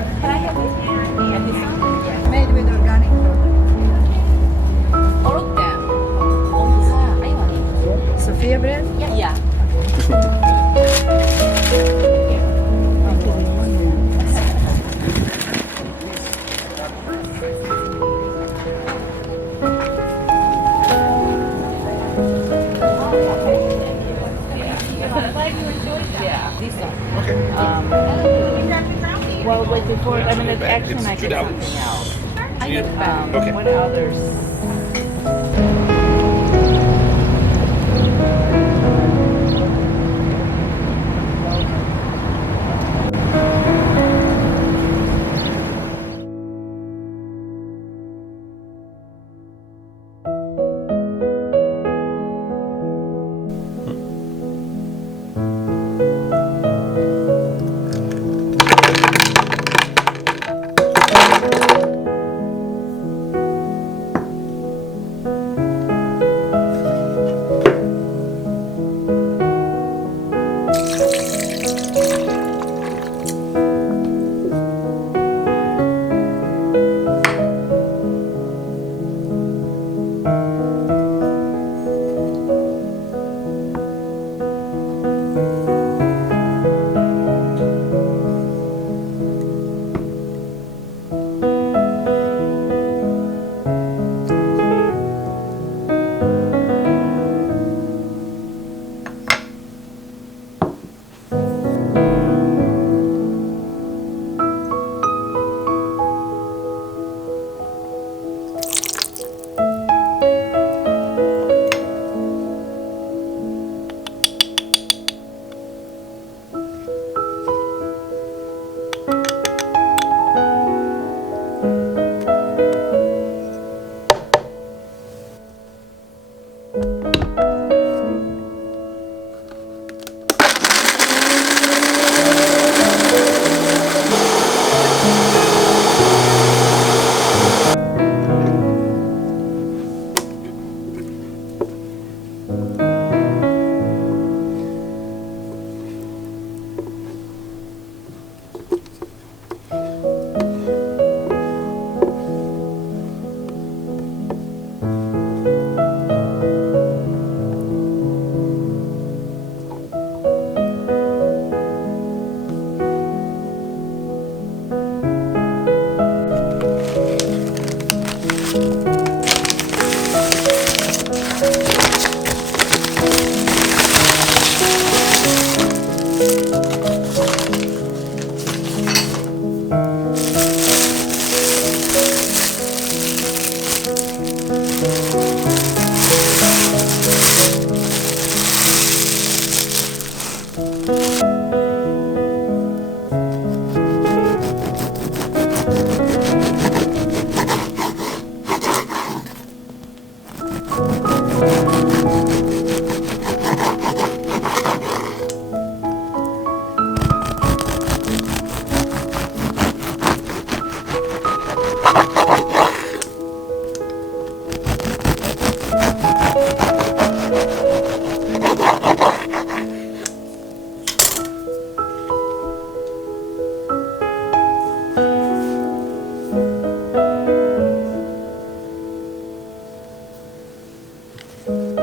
Yeah. Well, wait, before I mean, it's action, I It's get two something dollars. else. So you- Um, Okay. What others? Bye.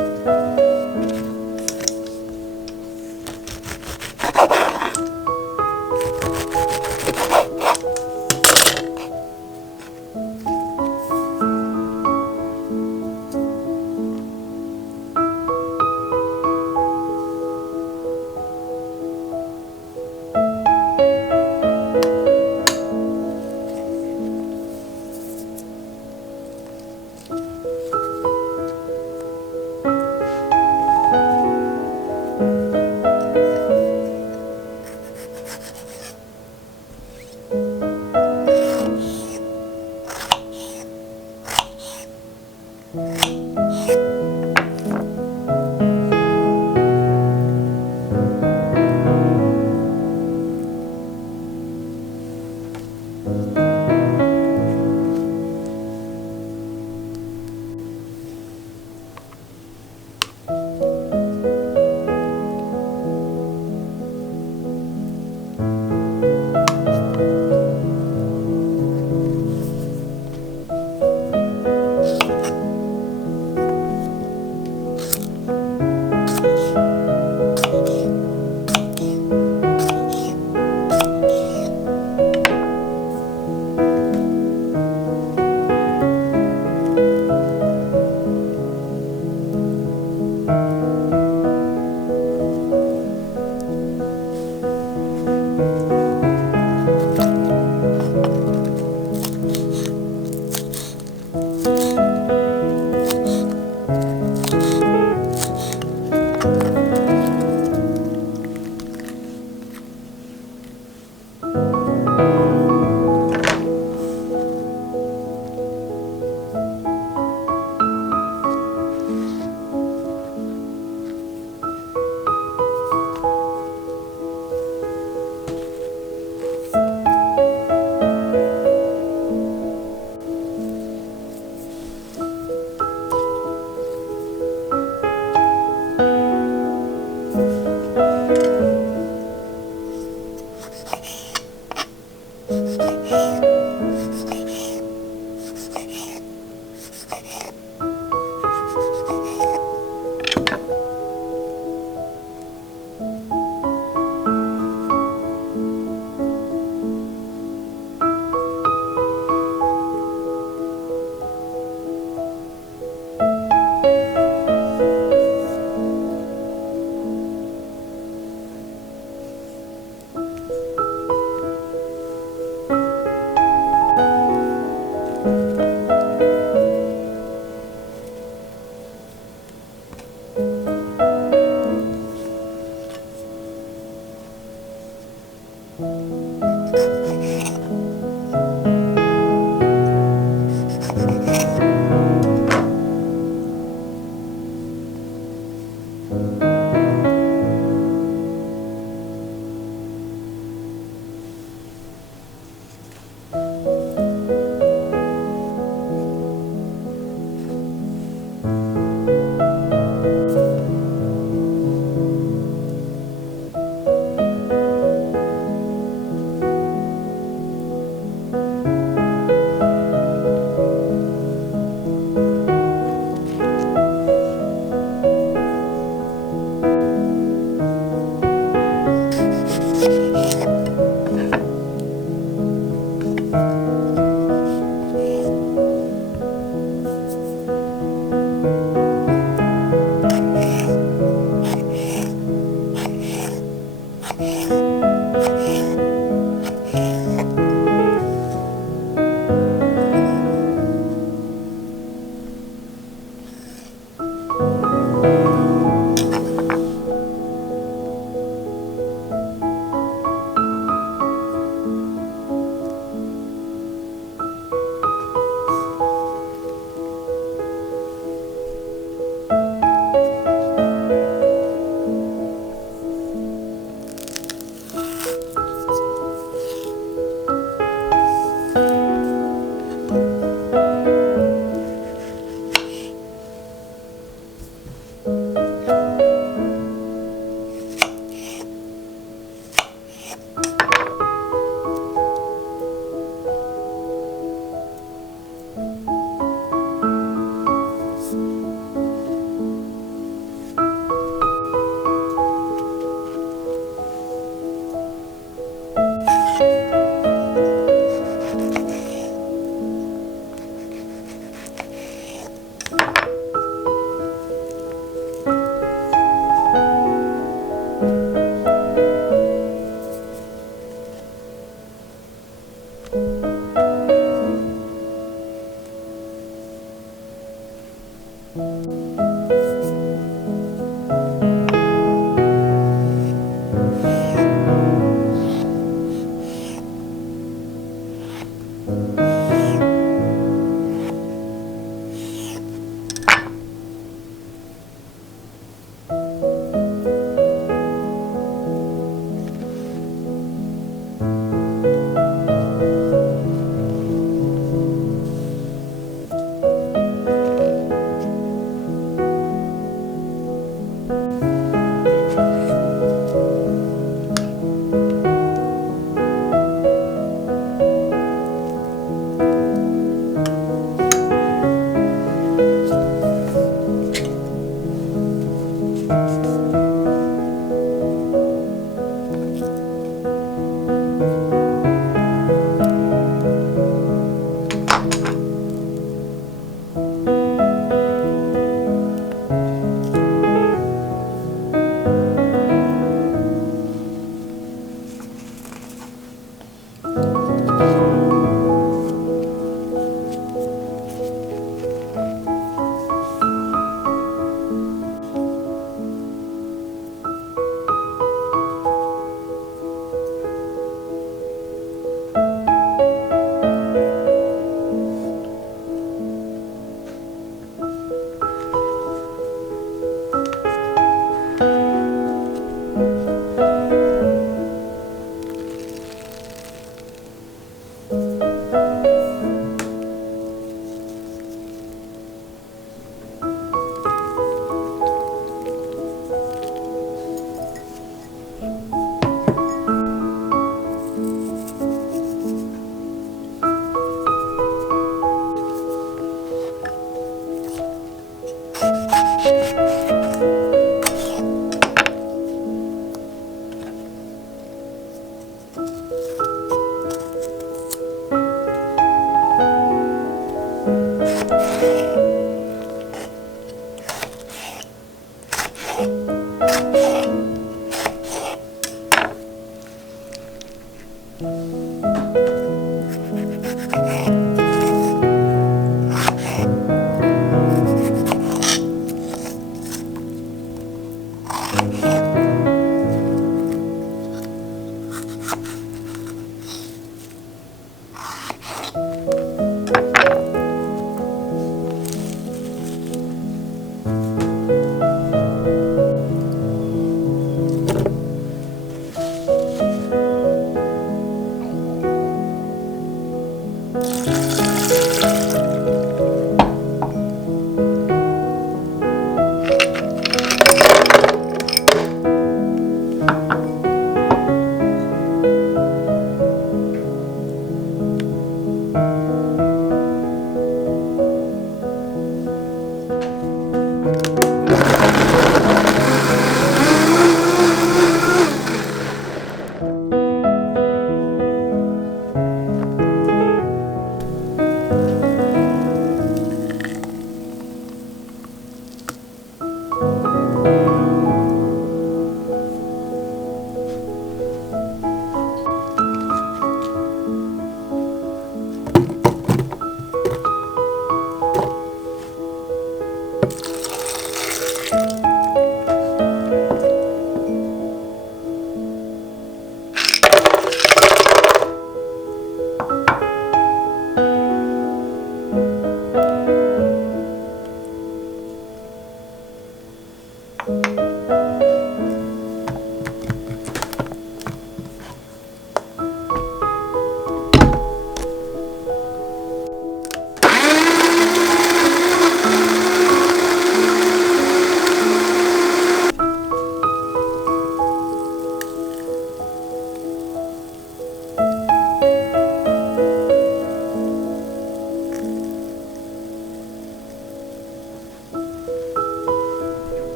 Thank